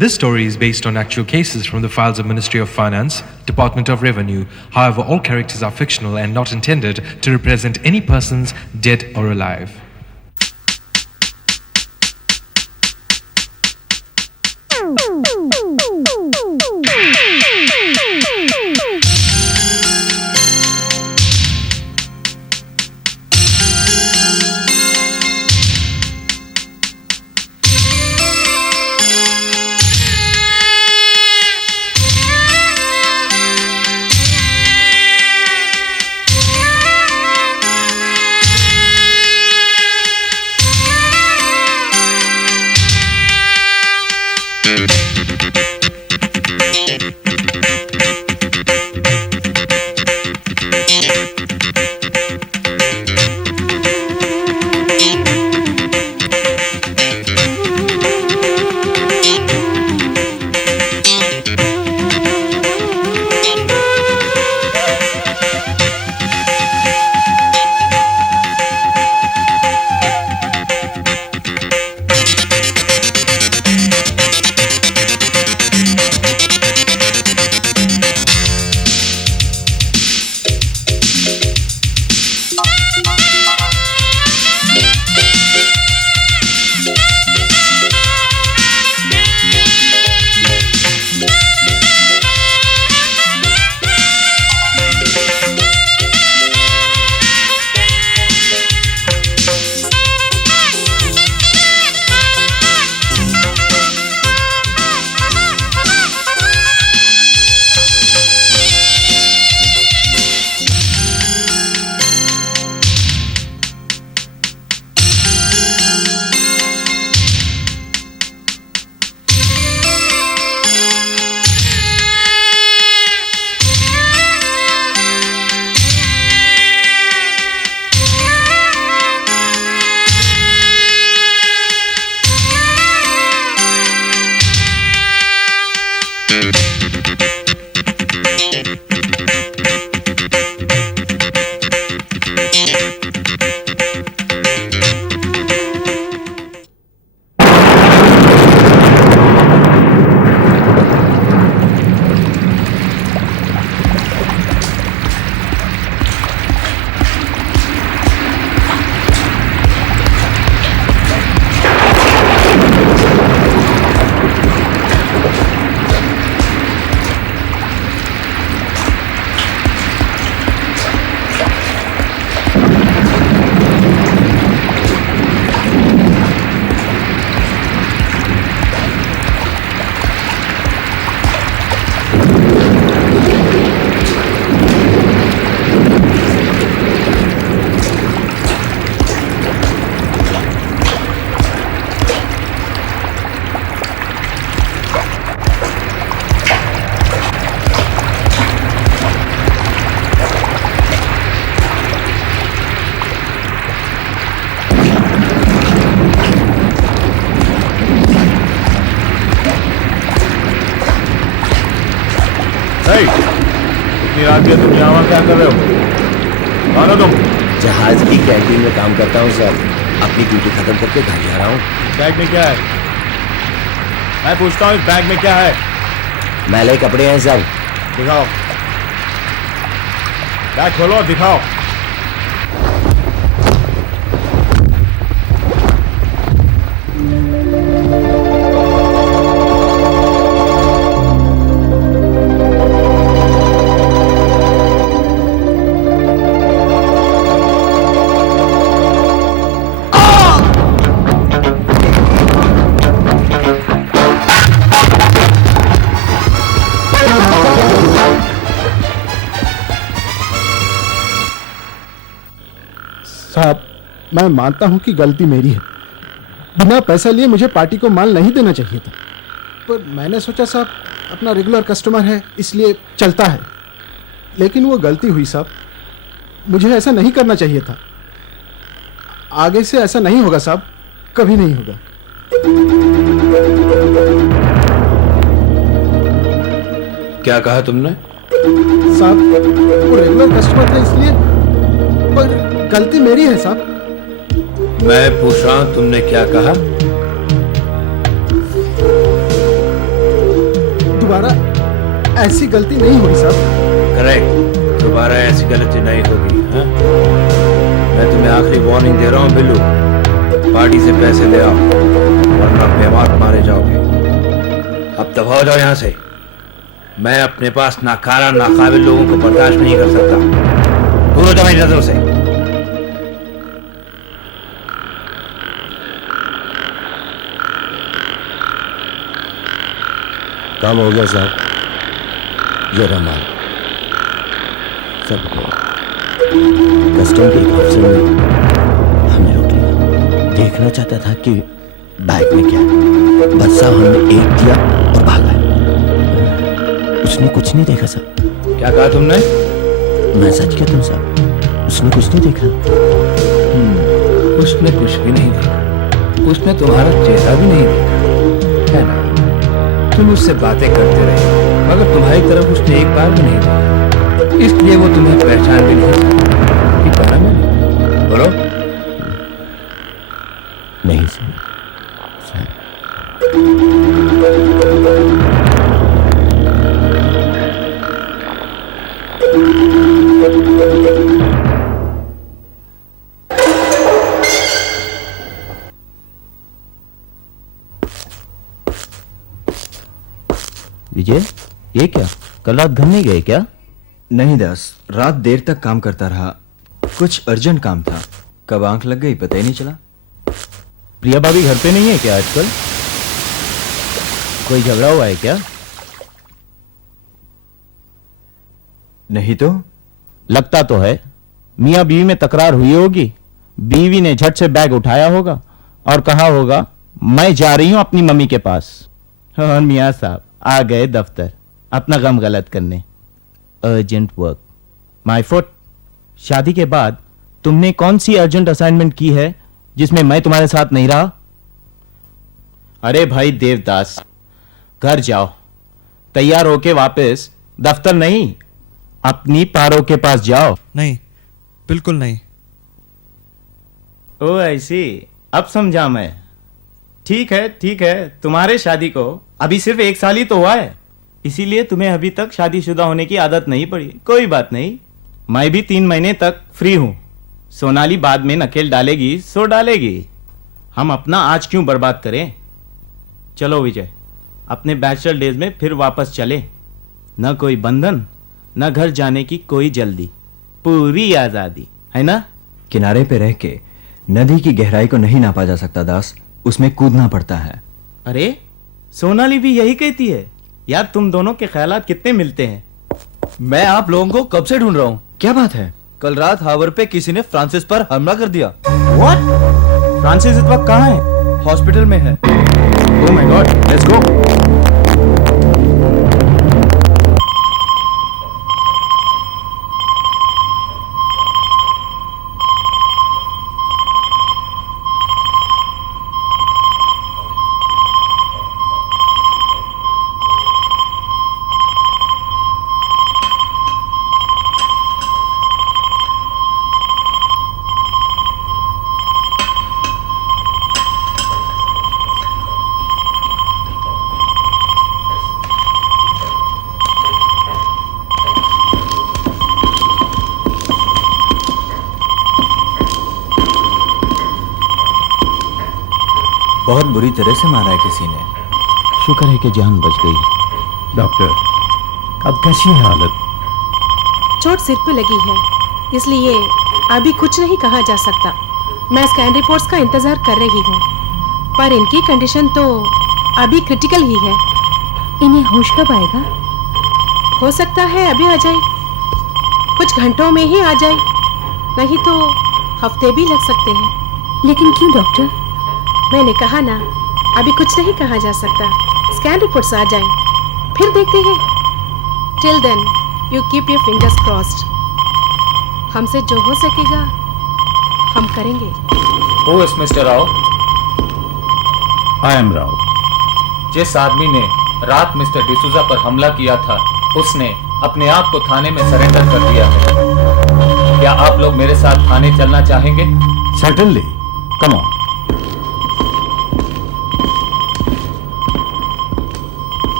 This story is based on actual cases from the files of Ministry of Finance, Department of Revenue. However, all characters are fictional and not intended to represent any persons dead or alive. तुम यहाँ क्या कर रहे हो? कौन हो तुम? जहाज की कैंटीन में काम करता हूँ सर। अपनी ड्यूटी खत्म करके घर जा रहा हूँ। बैग में क्या है? मैं पूछता हूँ इस बैग में क्या है? मैले कपड़े हैं सर। दिखाओ। बैग खोलो और दिखाओ। साहब, मैं मानता हूं कि गलती मेरी है। बिना पैसा लिए मुझे पार्टी को माल नहीं देना चाहिए था, पर मैंने सोचा साहब अपना रेगुलर कस्टमर है इसलिए चलता है। लेकिन वो गलती हुई साहब, मुझे ऐसा नहीं करना चाहिए था। आगे से ऐसा नहीं होगा साहब, कभी नहीं होगा। क्या कहा तुमने? साहब वो रेगुलर कस्टमर था इसलिए, पर गलती मेरी है साहब। मैं पूछ रहा हूं तुमने क्या कहा? दोबारा ऐसी गलती नहीं हुई साहब। करेक्ट, दोबारा ऐसी गलती नहीं होगी। हाँ? मैं तुम्हें आखिरी वार्निंग दे रहा हूँ बिल्लू, पार्टी से पैसे ले आओ वरना बेवाक मारे जाओगे। अब दफा हो जाओ यहाँ से। मैं अपने पास नाकारा नाकाबिल लोगों को बर्दाश्त नहीं कर सकता। दूर हो जाओ मेरी नजरों से। काम हो गया साहब, ये रहा माल। सब कस्टम के एक अफसर ने हमें रोक लिया, देखना चाहता था कि बैग में क्या है। बस साहब हमने एक दिया और भागा। उसने कुछ नहीं देखा साहब। क्या कहा तुमने? मैं सच कहता हूँ साहब, उसने कुछ नहीं देखा। उसने कुछ भी नहीं देखा। उसने तुम्हारा चेहरा भी नहीं देखा, है ना? तुम उससे बातें करते रहे मगर तुम्हारी तरफ उसने एक बार भी नहीं देखा, इसलिए वो तुम्हें पहचान भी नहीं सकता। कि कहा मैंने? बोलो। नहीं सर। विजय, ये क्या? कल रात घर नहीं गए क्या? नहीं दास, रात देर तक काम करता रहा। कुछ अर्जेंट काम था, कब आंख लग गई पता ही नहीं चला। प्रिया भाभी घर पे नहीं है क्या आजकल? कोई झगड़ा हुआ है क्या? नहीं तो। लगता तो है मियाँ बीवी में तकरार हुई होगी। बीवी ने झट से बैग उठाया होगा और कहा होगा मैं जा रही हूं अपनी मम्मी के पास। और मियाँ साहब आ गए दफ्तर अपना गम गलत करने। Urgent work. My foot. शादी के बाद तुमने कौन सी अर्जेंट असाइनमेंट की है जिसमें मैं तुम्हारे साथ नहीं रहा? अरे भाई देवदास, घर जाओ, तैयार होके वापस दफ्तर नहीं अपनी पारों के पास जाओ। नहीं, बिल्कुल नहीं। ओ ऐसी, अब समझा मैं। ठीक है, तुम्हारे शादी को अभी सिर्फ 1 साल ही तो हुआ है, इसीलिए तुम्हें अभी तक शादीशुदा होने की आदत नहीं पड़ी। कोई बात नहीं, मैं भी 3 महीने तक फ्री हूं। सोनाली बाद में नकेल डालेगी सो डालेगी। हम अपना आज क्यों बर्बाद करें? चलो विजय, अपने बैचलर डेज में फिर वापस चले। न कोई बंधन, न घर जाने की कोई जल्दी, पूरी आजादी, है ना? किनारे पे रह के नदी की गहराई को नहीं नापा जा सकता दास, उसमें कूदना पड़ता है। अरे सोनाली भी यही कहती है। यार तुम दोनों के ख्यालात कितने मिलते हैं। मैं आप लोगों को कब से ढूंढ रहा हूँ। क्या बात है? कल रात हावर पे किसी ने फ्रांसिस पर हमला कर दिया। व्हाट? फ्रांसिस इस वक्त कहाँ है? हॉस्पिटल में है। Oh my God, let's go. बहुत बुरी तरह से मारा है किसी ने। शुक्र है कि जान बच गई। डॉक्टर, अब कैसी है हालत? चोट सिर पे लगी है, इसलिए अभी कुछ नहीं कहा जा सकता। मैं स्कैन रिपोर्ट्स का इंतजार कर रही हूँ, पर इनकी कंडीशन तो अभी क्रिटिकल ही है। इन्हें होश कब आएगा? हो सकता है अभी आ जाए, कुछ घंटों में ही आ जाए, नहीं तो हफ्ते भी लग सकते हैं। लेकिन क्यों डॉक्टर? मैंने कहा ना, अभी कुछ नहीं कहा जा सकता। स्कैन रिपोर्ट्स आ जाएं, फिर देखते हैं। Till then you keep your fingers crossed. हमसे जो हो सकेगा हम करेंगे। Who is Mr. Rao? I am Rao. जिस आदमी ने रात मिस्टर डिसूजा पर हमला किया था, उसने अपने आप को थाने में सरेंडर कर दिया है। क्या आप लोग मेरे साथ थाने चलना चाहेंगे? Certainly, come on.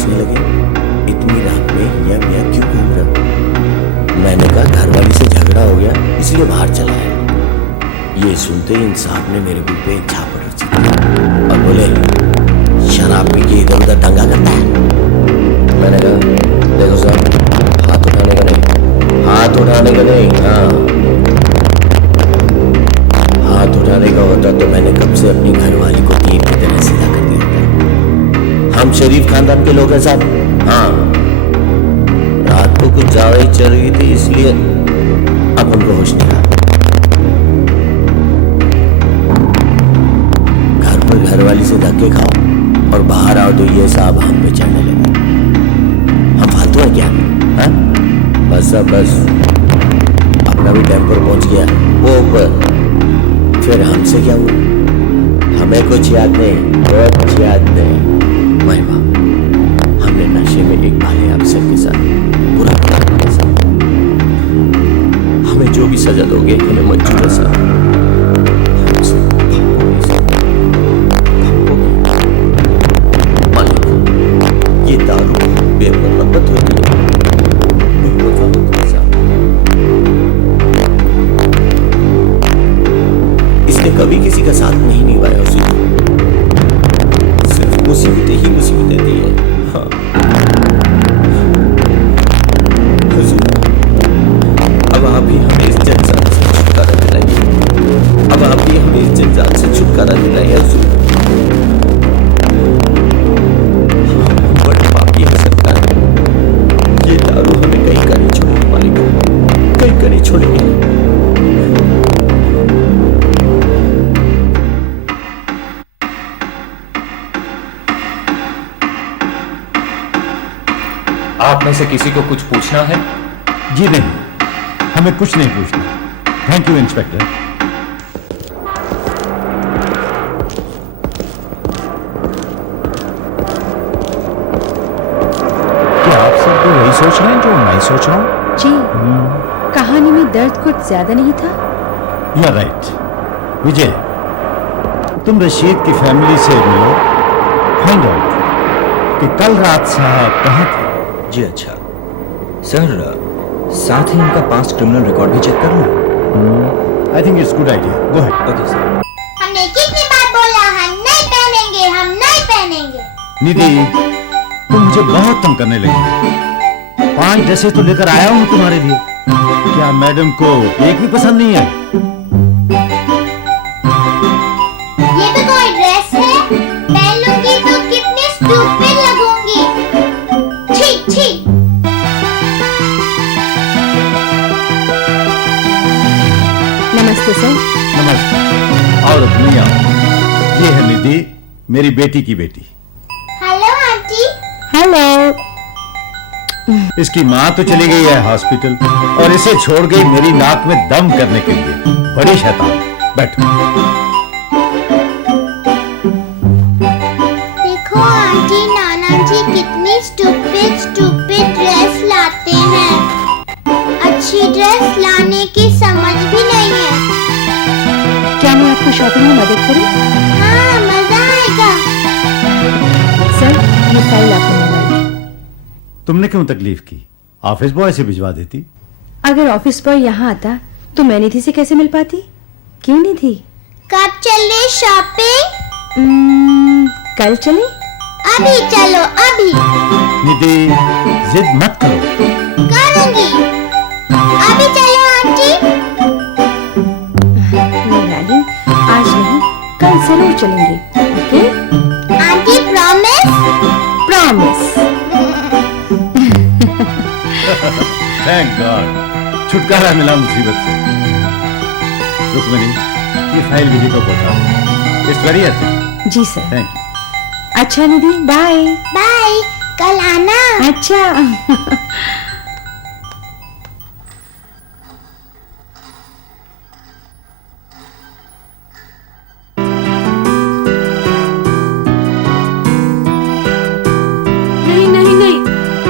पूछने लगे, इतनी रात में यहाँ क्यों घूम रहे हो? मैंने कहा घरवाली से झगड़ा हो गया इसलिए बाहर चला है। ये सुनते ही इन साहब ने मेरे मुंह पे एक झापड़ रची और बोले, शराब पी के इधर उधर दंगा करता है। मैंने कहा देखो साहब, हाथ उठाने का नहीं, हाथ उठाने का नहीं। हाँ, हाथ उठाने का होता तो मैंने कब से अपनी घरवाली को तीर की तरह सीधा कर दिया होता। हम शरीफ खानदान के लोग हैं साहब। हाँ, रात को कुछ ज्यादा ही चल रही थी इसलिए अब उनको होश नहीं रहा। घर पर घरवाली से धक्के खाओ और बाहर आओ तो ये साहब हम पे चढ़ने लगे। हम फालतू हैं क्या? हाँ, बस अब बस अपना भी टेम्पर पहुंच गया वो ऊपर। फिर हमसे क्या हुआ? हमें कुछ याद नहीं, कुछ याद नहीं। महिमा, हमने नशे में एक भाले अफसर के साथ बुरा किया साहब। हमें जो भी सजा दोगे हमें मंजूर है साहब। हमसे भागोगे साहब, भागोगे। मालिक, ये दारू बेमुरब्बत होती है, बेवफा होती है साहब। इसने कभी किसी का साथ नहीं निभाया उसे, सिर्फ मुसीबतें ही मुसीबतें दी है। हाँ हुजूर, अब आप ही हमें इस जंजाल से छुटकारा दिलाइए। अब आप ही हमें इस जंजाल से छुटकारा दिलाइए हुजूर। हम बड़े पापी हैं सरकार। ये दारू हमें कहीं का नहीं छोड़ेगी मालिक, कहीं का नहीं छोड़ेगी। आप में से किसी को कुछ पूछना है? जी नहीं, हमें कुछ नहीं पूछना। Thank you inspector. क्या आप सब भी वही सोच रहे हैं जो मैं सोच रहा हूँ? जी, कहानी में दर्द कुछ ज्यादा नहीं था। You are right. विजय, तुम रशीद की फैमिली से मिलो, फाइंड आउट कि कल रात साहब कहाँ थे। जी अच्छा सर, साथ ही इनका पास्ट क्रिमिनल रिकॉर्ड भी चेक कर लूं? I think it's good idea. Go ahead. Okay sir. हमने कितनी बार बोला हम नहीं पहनेंगे, हम नहीं पहनेंगे। निधि, तुम मुझे बहुत तंग करने लगी। 5 ड्रेसेस तो लेकर आया हूं तुम्हारे लिए। क्या मैडम को एक भी पसंद नहीं है? ये तो कोई ड्रेस है, पहन लूंगी तो कितनी स्टूपिड लगूंगी। छी छी। नमस्ते सर। नमस्ते। और दुनिया, ये है निधि, मेरी बेटी की बेटी। Hello aunty. हेलो। इसकी माँ तो चली गई है हॉस्पिटल और इसे छोड़ गई मेरी नाक में दम करने के लिए। बड़ी शैतान। बैठो। देखो आंटी, नाना जी कितनी स्टूपिड स्टूपिड ड्रेस लाते हैं। अच्छी ड्रेस लाने की समझ भी नहीं है। क्या मैं आपको शॉपिंग में मदद करूं? हाँ, मजा आएगा। सर, ये फाइल आपको मिल गई। तुमने क्यों तकलीफ की? ऑफिस बॉय से भिजवा देती। अगर ऑफिस बॉय यहाँ आता तो मैं निधि से कैसे मिल पाती? क्यों निधि? कब चले शॉपिंग? कल चले? अभी चलो, अभी। निधि, जिद मत करो। करूंगी। अभी चलो आंटी। नहीं डार्लिंग, आज नहीं, कल जरूर चलेंगे। Okay? Aunty promise? Promise. Thank God, छुटकारा मिला मुसीबत से। रुक्मिणी, ये फाइल विधि को पहुंचा दो। It's very urgent. जी सर। Thank you. अच्छा निधि, बाय। बाय, कल आना। अच्छा। नहीं नहीं नहीं,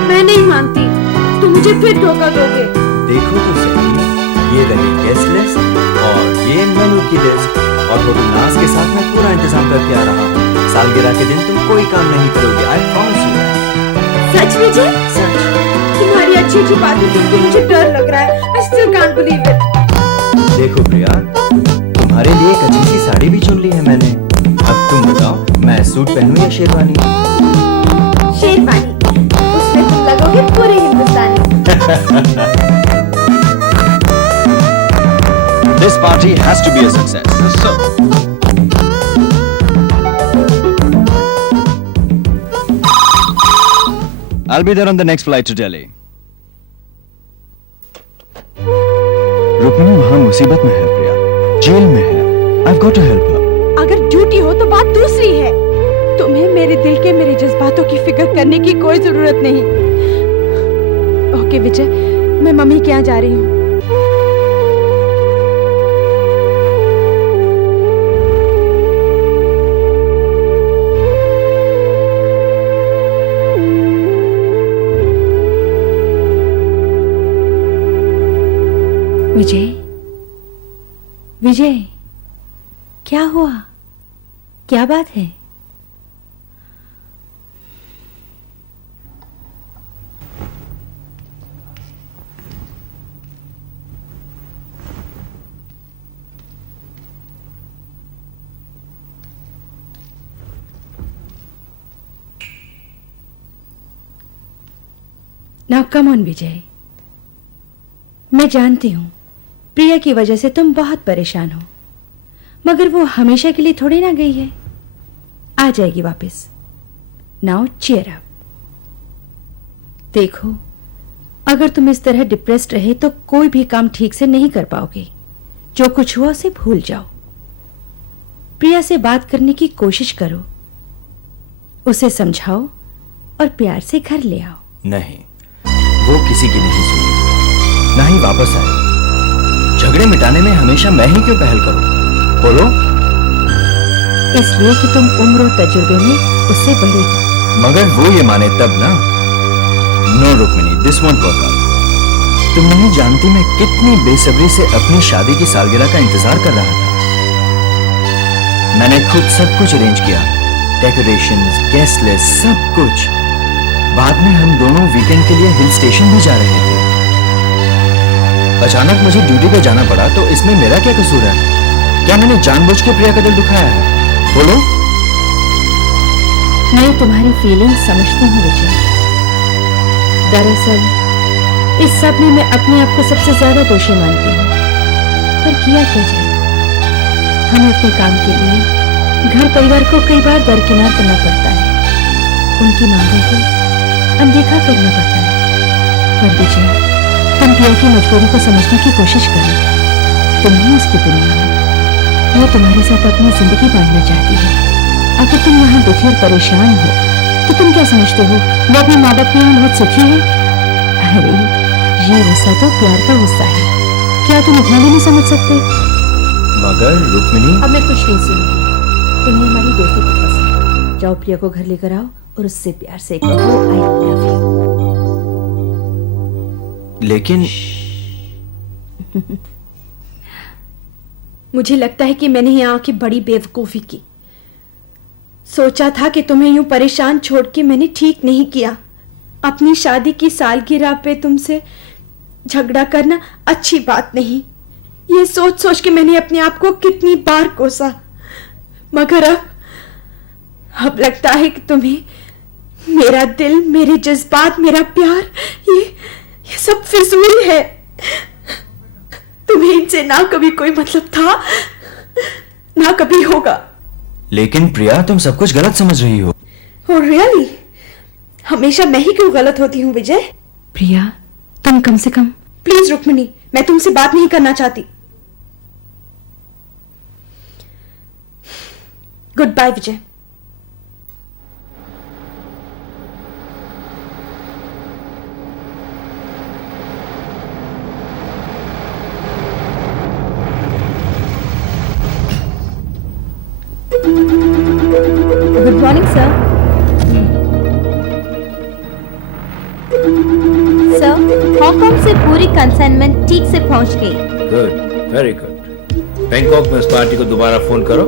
मैं नहीं मानती। तुम मुझे फिर धोखा दोगे। देखो तो सही, ये रही गेस्ट लिस्ट और ये मेनू की लिस्ट और होटल नाज के साथ मैं पूरा इंतजाम करके आ रहा हूँ। सालगिरह के दिन तुम कोई काम नहीं करोगे, आई प्रॉमिस यू। ऊंची बातें सुन के मुझे डर लग रहा है। I still can't believe it. देखो प्रिया, तुम्हारे लिए एक अच्छी सी साड़ी भी चुन ली है मैंने। अब तुम बताओ, मैं सूट पहनूं या शेरवानी? शेरवानी, उसमें तुम लगोगे पूरे हिंदुस्तानी। This party has to be a success. I'll be there on the next flight to Delhi. Rukmini वहां मुसीबत में है प्रिया, जेल में है। I've got to help her. अगर ड्यूटी हो तो बात दूसरी है। तुम्हें मेरे दिल के, मेरे जज्बातों की फिक्र करने की कोई जरूरत नहीं। ओके विजय, मैं मम्मी के यहाँ जा रही हूँ। विजय, विजय, क्या हुआ? क्या बात है? नाउ कम ऑन विजय, मैं जानती हूं प्रिया की वजह से तुम बहुत परेशान हो, मगर वो हमेशा के लिए थोड़ी ना गई है, आ जाएगी वापस। Now cheer up. देखो, अगर तुम इस तरह डिप्रेस्ड रहे तो कोई भी काम ठीक से नहीं कर पाओगे। जो कुछ हुआ उसे भूल जाओ। प्रिया से बात करने की कोशिश करो, उसे समझाओ और प्यार से घर ले आओ। नहीं, वो किसी की नहीं सुनी, ना ही वापस आए। झगड़े मिटाने में हमेशा मैं ही क्यों पहल करूं? बोलो। इसलिए कि तुम उम्र और तजुर्बे में उससे बड़ी हो। मगर वो ये माने तब ना। No Rukmini, this won't work out. तुम नहीं जानती मैं कितनी बेसब्री से अपनी शादी की सालगिरह का इंतजार कर रहा था। मैंने खुद सब कुछ अरेंज किया, डेकोरेशंस, गेस्ट लिस्ट, सब कुछ। बाद में हम दोनों वीकेंड के लिए हिल स्टेशन भी जा रहे थे। अचानक मुझे ड्यूटी पे जाना पड़ा, तो इसमें मेरा क्या कसूर है? क्या मैंने जानबूझ के प्रिया का दिल दुखाया है? बोलो। मैं तुम्हारी फीलिंग्स समझती हूँ विजय। दरअसल इस सब में मैं अपने आप को सबसे ज्यादा दोषी मानती हूँ, पर किया क्या जाए? हमें अपने काम के लिए घर परिवार को कई बार दरकिनार करना पड़ता है, उनकी मांगों को अनदेखा करना पड़ता है। पर विजय, तुम प्रिया की मजबूरी को समझने की कोशिश करो। तुम ही उसकी दुनिया हो। वो तुम्हारे साथ अपनी जिंदगी बांटना चाहती है। अगर तुम यहाँ दुखी और परेशान हो तो तुम क्या समझते हो वो अपने माँ बाप के लिए बहुत सुखी है? अरे ये गुस्सा तो प्यार का गुस्सा है। क्या तुम इतना भी नहीं समझ सकते? मगर रुक्मिणी, अब मैं कुछ नहीं सुनूंगी। तुम्हें हमारी दोस्ती की कसम। जाओ प्रिया को घर लेकर आओ और उससे प्यार से कहो आई लव यू। लेकिन मुझे लगता है कि मैंने यहाँ आके बड़ी बेवकूफी की। सोचा था कि तुम्हें यूं परेशान छोड़ के मैंने ठीक नहीं किया। अपनी शादी की सालगिरह पे तुमसे झगड़ा करना अच्छी बात नहीं। ये सोच सोच के मैंने अपने आप को कितनी बार कोसा, मगर अब लगता है कि तुम्हें मेरा दिल, मेरे जज्बात, मेरा प्यार ये सब फिजूल है। तुम्हें इनसे ना कभी कोई मतलब था, ना कभी होगा। लेकिन प्रिया, तुम सब कुछ गलत समझ रही हो। Oh, really? हमेशा मैं ही क्यों गलत होती हूँ विजय? प्रिया, तुम कम से कम। प्लीज रुक्मिणी, मैं तुमसे बात नहीं करना चाहती। Good bye Vijay. Good morning sir. Sir, Hong Kong से पूरी कंसाइनमेंट ठीक से पहुंच गई। Good, very good. बैंकॉक में उस पार्टी को दोबारा फोन करो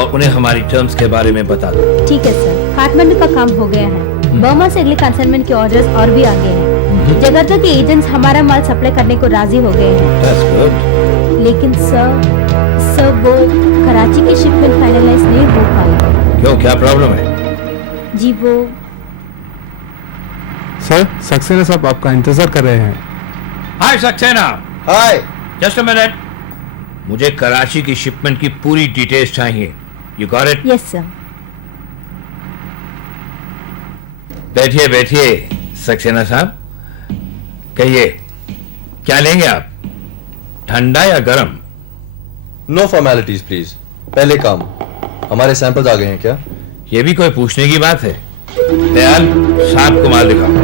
और उन्हें हमारी टर्म्स के बारे में बता दो। ठीक है सर, काठमांडू का काम हो गया है। बर्मा से अगले कंसाइनमेंट के ऑर्डर्स और भी आ गए हैं। जगार्ता के एजेंट्स हमारा माल सप्लाई करने को राजी हो गए हैं। That's good. लेकिन सर वो कराची की शिपमेंट फाइनलाइज नहीं हो पाई। क्यों, क्या प्रॉब्लम है? जी वो सर सक्सेना साहब आपका इंतजार कर रहे हैं। Hi Saxena. Hi. Just a minute. मुझे कराची की शिपमेंट की पूरी डिटेल्स चाहिए। You got it? Yes sir. बैठिए बैठिए सक्सेना साहब, कहिए क्या लेंगे आप, ठंडा या गरम? नो फॉर्मेलिटीज प्लीज, पहले काम। हमारे सैंपल्स आ गए हैं क्या? ये भी कोई पूछने की बात है? दयाल साहब को माल दिखाओ।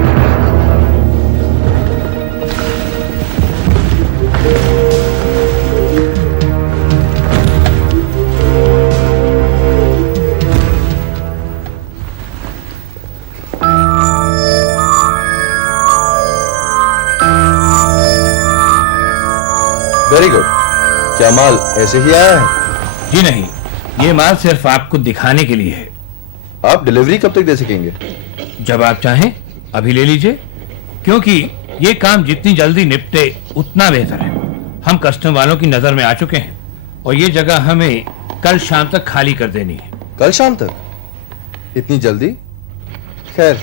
Very good. क्या माल ऐसे ही आया है? जी नहीं, ये माल सिर्फ आपको दिखाने के लिए है। आप डिलीवरी कब तक दे सकेंगे? जब आप चाहें अभी ले लीजिए, क्योंकि ये काम जितनी जल्दी निपटे उतना बेहतर है। हम कस्टम वालों की नजर में आ चुके हैं और ये जगह हमें कल शाम तक खाली कर देनी है। कल शाम तक? इतनी जल्दी? खैर,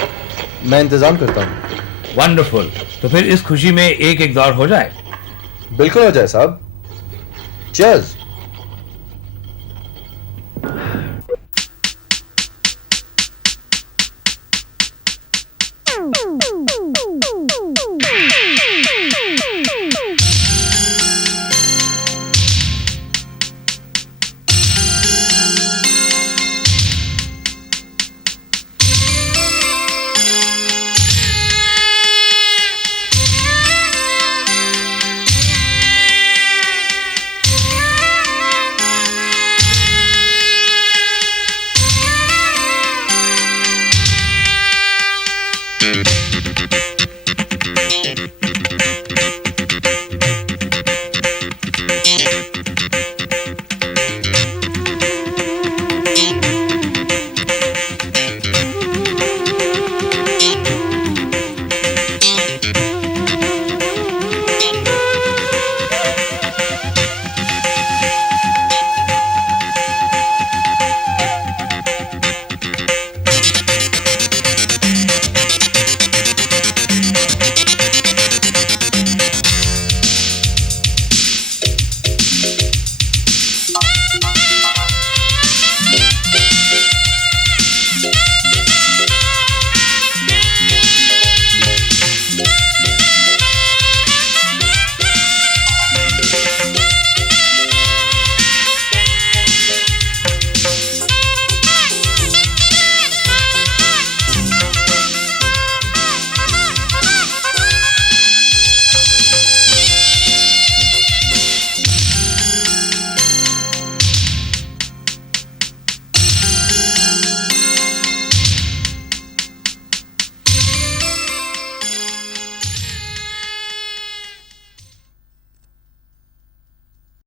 मैं इंतजाम करता हूँ। वंडरफुल। तो फिर इस खुशी में एक एक दौर हो जाए। बिल्कुल हो जाए साहब। चीयर्स। Thank you.